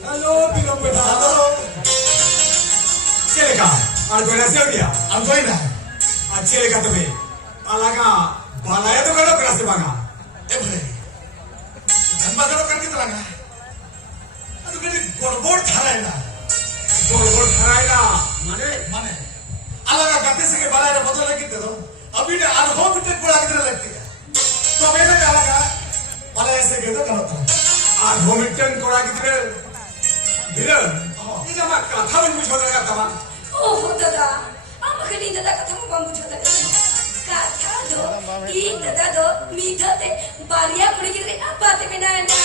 Halo, bilang gue halo. Celeka, aku nasi dia. Aku ini. Celeka tu be. Alaga, balaya tu kalau kerasi banga. Boleh. Jamba kalau kerja teranga. Aduh kini gorbor tharai na. Gorbor tharai na. Mana? Alaga gati se ke balaya betul lagi tu. Abhi ne arho bitte pura कितना लगती है. तो मैंने alaga balaya se ke tu kalau tu. Arho bitte pura कितना Bilang, ini nama kata pun bujuk tak kata mana? Oh, tada, apa kali tada kata pun bujuk tak kata? Kata do, ini tada do, mita te, balia kuri kita apa te benar na?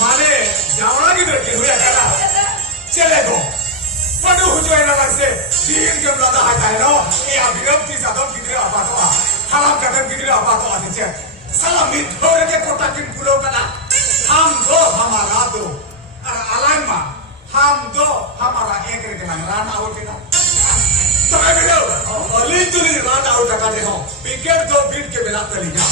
Mana, jangan lagi tu kita kata. Celego, mana hujung yang nak se, dia yang berada hati no, ia bilang kita dom kita apa tu ah, halam kata kita apa tu ah tu. Salam itu orang yang kotakin pulau kata, ham do hamara do, alam mah. हम दो हमारा एक करके run out है ना तो मैं भी लिटरली रन आउट का दे हो विकेट दो बीट के बिना चली जा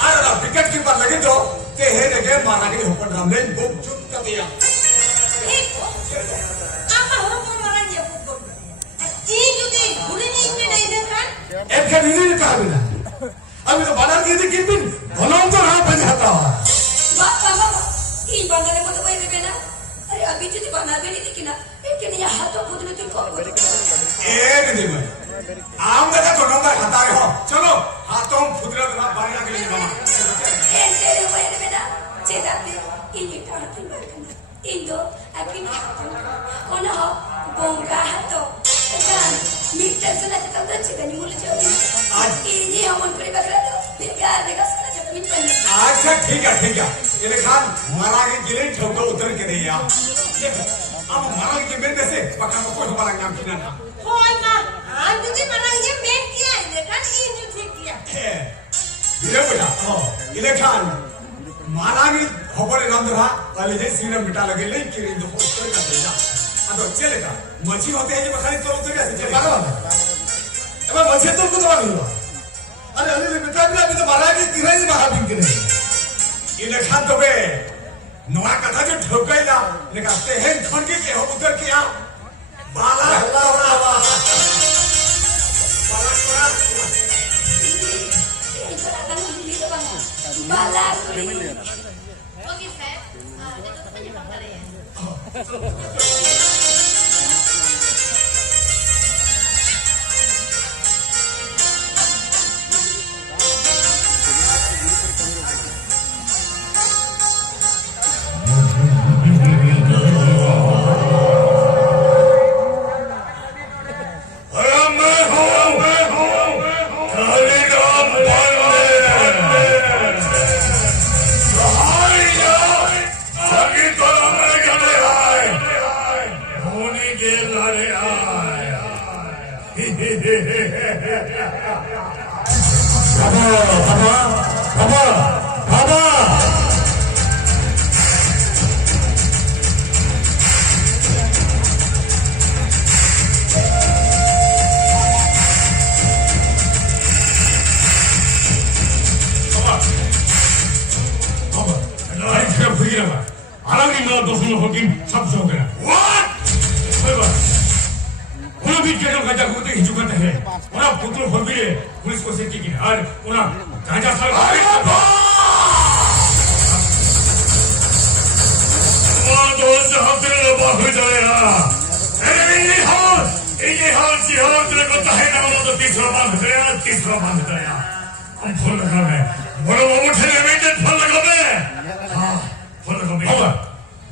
अरे ना विकेट कीपर लगे तो ते है लगे मारा के ऊपर रमलेन बुक चुप कर दिया apa orang mau marah dia pukul ini juga boleh ni ini dah ini kan एक का नहीं कहा बिना अभी तो बादल की थी किपिन भलों तो रहा बन जाता है बाबा ini bandar mau तो वही दे ना अरे अभी तो बना भी नहीं दिखना लेकिन ये हाथों खुद ने तुम कौन नहीं मैं आम का तो नंबर हटाए हो चलो हाथों खुद ने ना बारियां के लिए मामा तेरे वही ने बेटा चेताते ini tarti berkena Indo akin haton kono ho bongga hato kan meter sana kita dah cakap ni mula jauh ini हमन करे बकरा देखा sana cakap ni पहले अच्छा ठीक है ये खान मारा के जिले ठोको उतर के नहीं यार अब मारा के मेरे से पक्का को कोई हमारा नाम किना ना होय मां आज तुझे मारा ये मेन किया है kan ini ठीक किया है ये बेटा ये खान मारा के खबर रंधरा वाले जे सीना मिटा लगे ले कि दो उतर का देना अब चलेगा मछली होते हैं ये बखारी तो उतर कैसे चलेगा अब मछली तो कुछ नहीं हुआ अरे अली बेटा अभी तो मारा के तीन ही मारा बिन के नहीं ये खान तो बे नवा कथा जो ठोकाइला ने कहते हैं खन के हो उधर किया बाला बाला बाला ओके सर ये तो समझ में आ रहा है पुलिस को सेफ्टी की 살 오나 가자 살 와도 사람들을 봐 흐져야 이게 하지 하원들의 것도 해나가면서 뒤스러만 흐져야 뒤스러만 흐져야 안 폴라가네 뭐라고 못해 맨날 폴라가네 아 폴라가네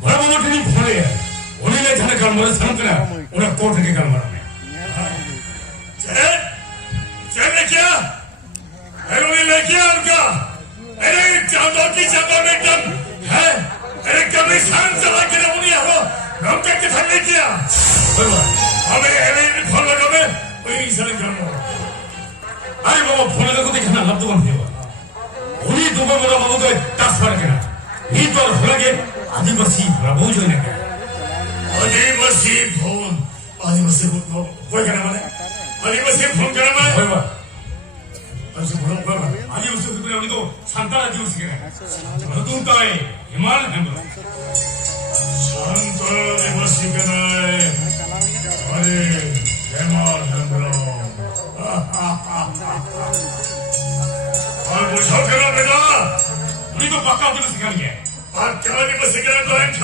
뭐라고 못해 폴라야 오늘의 자네 갈머리 사람들아 오늘 꼬르게 갈머리네 쟤네끼야 에로니 레끼야니까 에레 잠도끼 잠도메끔 에레 까미 산사라끼나 오니 하고 넘게끼 달래끼야 아메 에레니 폴라가메 이 사람 갈머리 아니 뭐 폴라가 그때 하나 납두가 필요해 우리 누가 뭐라고 딱 소리하게나 이또 홀라게 아디버시 뭐라고 joinnya 아디버시 폰 아디버시 폰 뭐야 말해 아디버시 폰 그래 말해 뭐야 아디버시 폰 뭐야 아디버시 그래 우리도 산타 아디버시 그래 너도 따이 이말 한 번. 산타 아디버시 그래 아니 이말 한 번. 아이고 저편합니다 우리도 바깥으로 가는 게 바깥으로 생각하는 거니까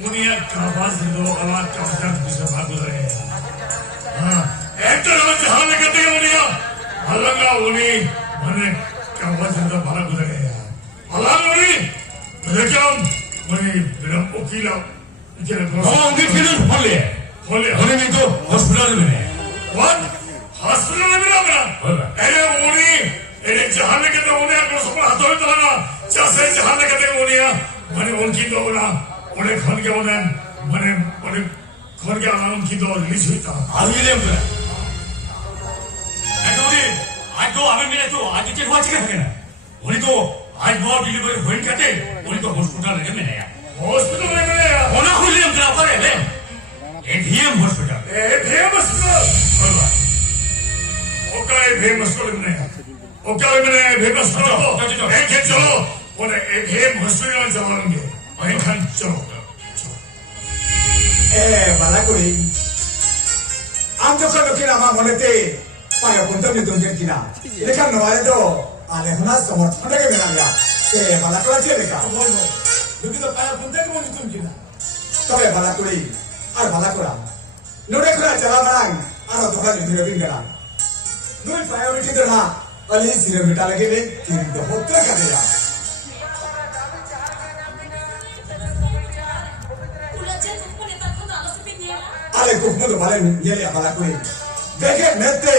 우리야 가봐서도 아마 가봐서 바꾸래 애들은 하는 게 되게 우리야 알랑가 우리 만에 가봐서도 바꾸래 알랑 우리 그러겸 우리 그럼 오키라 이제는 우리 피는 홀리 우리도 호스피탈이네 what? 호스피탈이라면 에레 우리 에레 자한내게 오냐 그래서 하더라도 자세 자한내게 오냐 만에 온 기도 오나 오늘 건게 오는 만에 건게 안 하는 기도 올릴 수 있다 아니래요 그래 우리 아직도 아멘미네도 아직도 화치게 하겠네 우리도 아이고 빌리버리 보니까때 우리도 호스피탈에 가면해야 호스피탈에 가면해야 오늘 홀리는 그나 빠래 APM 호스피탈 APM 호스피탈 오카의 PM 호스피탈이네 오카의 PM 호스피탈 애겠죠 오늘 APM 호스피탈을 잡아는 게 어이칸죠 balakuri am jokhan lokina ma monete paya punta ni dongen kina lekhan noare do ale hona samarthana ke mena ya balakura che leka bol to paya punta ke moni dongen tobe balakuri ar balakura nore kura jala barang aro thoda ni dire bin gala noi priority to na ali sire mita lage ne tin do hotra kare ya ale kufmudo bale nyele balakuri deke mette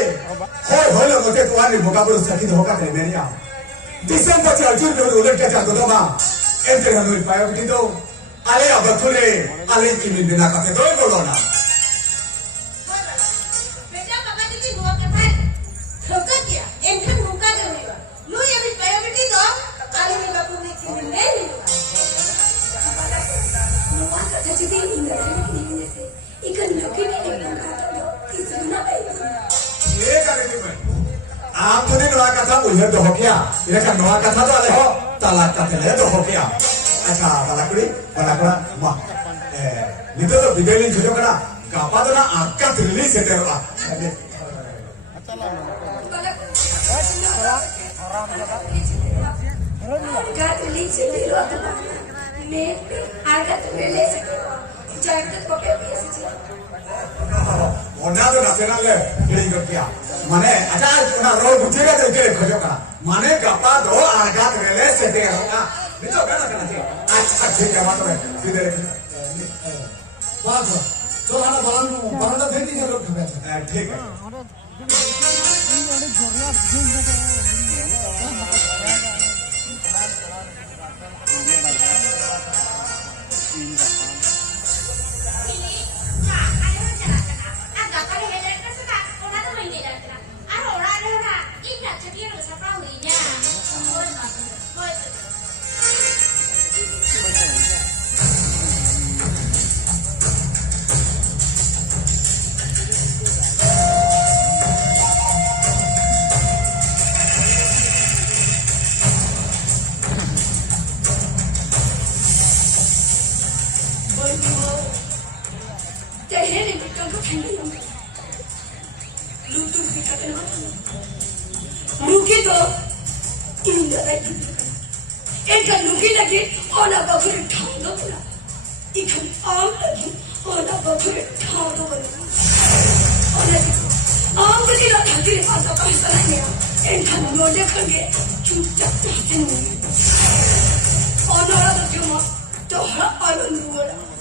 hoy lo mote to ani bokabro saki do hoka tele meria december cha jun do ulet cha do ma ente na noi payo ti do ale abathule ale kimi bina ka te do bolo na बेटा पापा जी हुआ के भाई ठोका क्या एंखन मुका दे होगा लो ये भी प्रायोरिटी दो आले में बापू ने kimi नहीं nuwa ka ta jide ni da ni se ikan lokini ne ka ta do kisuna bai ye kare ni mai aap to ne noa katha uhe do hokya ilekha noa katha do ale ho talak ka tele do hokya acha balakura ma nito to bidelin khojo kana gapa do na akka trilli sete ro Agak licin di luar tanah, maybe agak licin. Jangan pakai biasa. Ona do national le play kar kiya mane acha na role bujhega de ke khojo kana mane gapa do aga krele sete ro na nito kana kana che acha thik hai mato bidere baat to hana baranda dekhi ke log khabe thik hai 인간의 기들가 애가 누기 lagi 어나가 그를 탕도구나 이건 아무라기 어나가 그를 탕도구나 어나지 아무리나 다들이 봐서 발산하냐 애가 노력한 게 죽자 나대는 어나라도 정말 또 하나는 누구라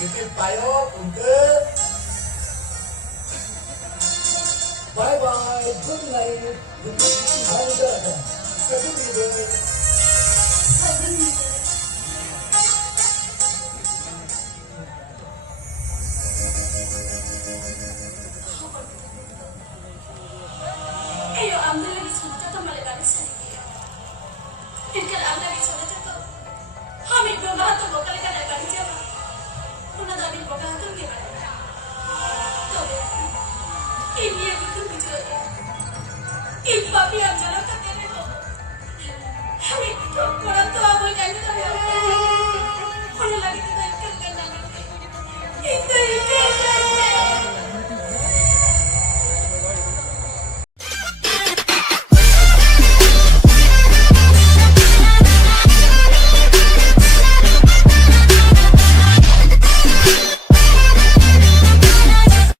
titip tayo untuk bye bye, good night. Good night. Good night. Good night.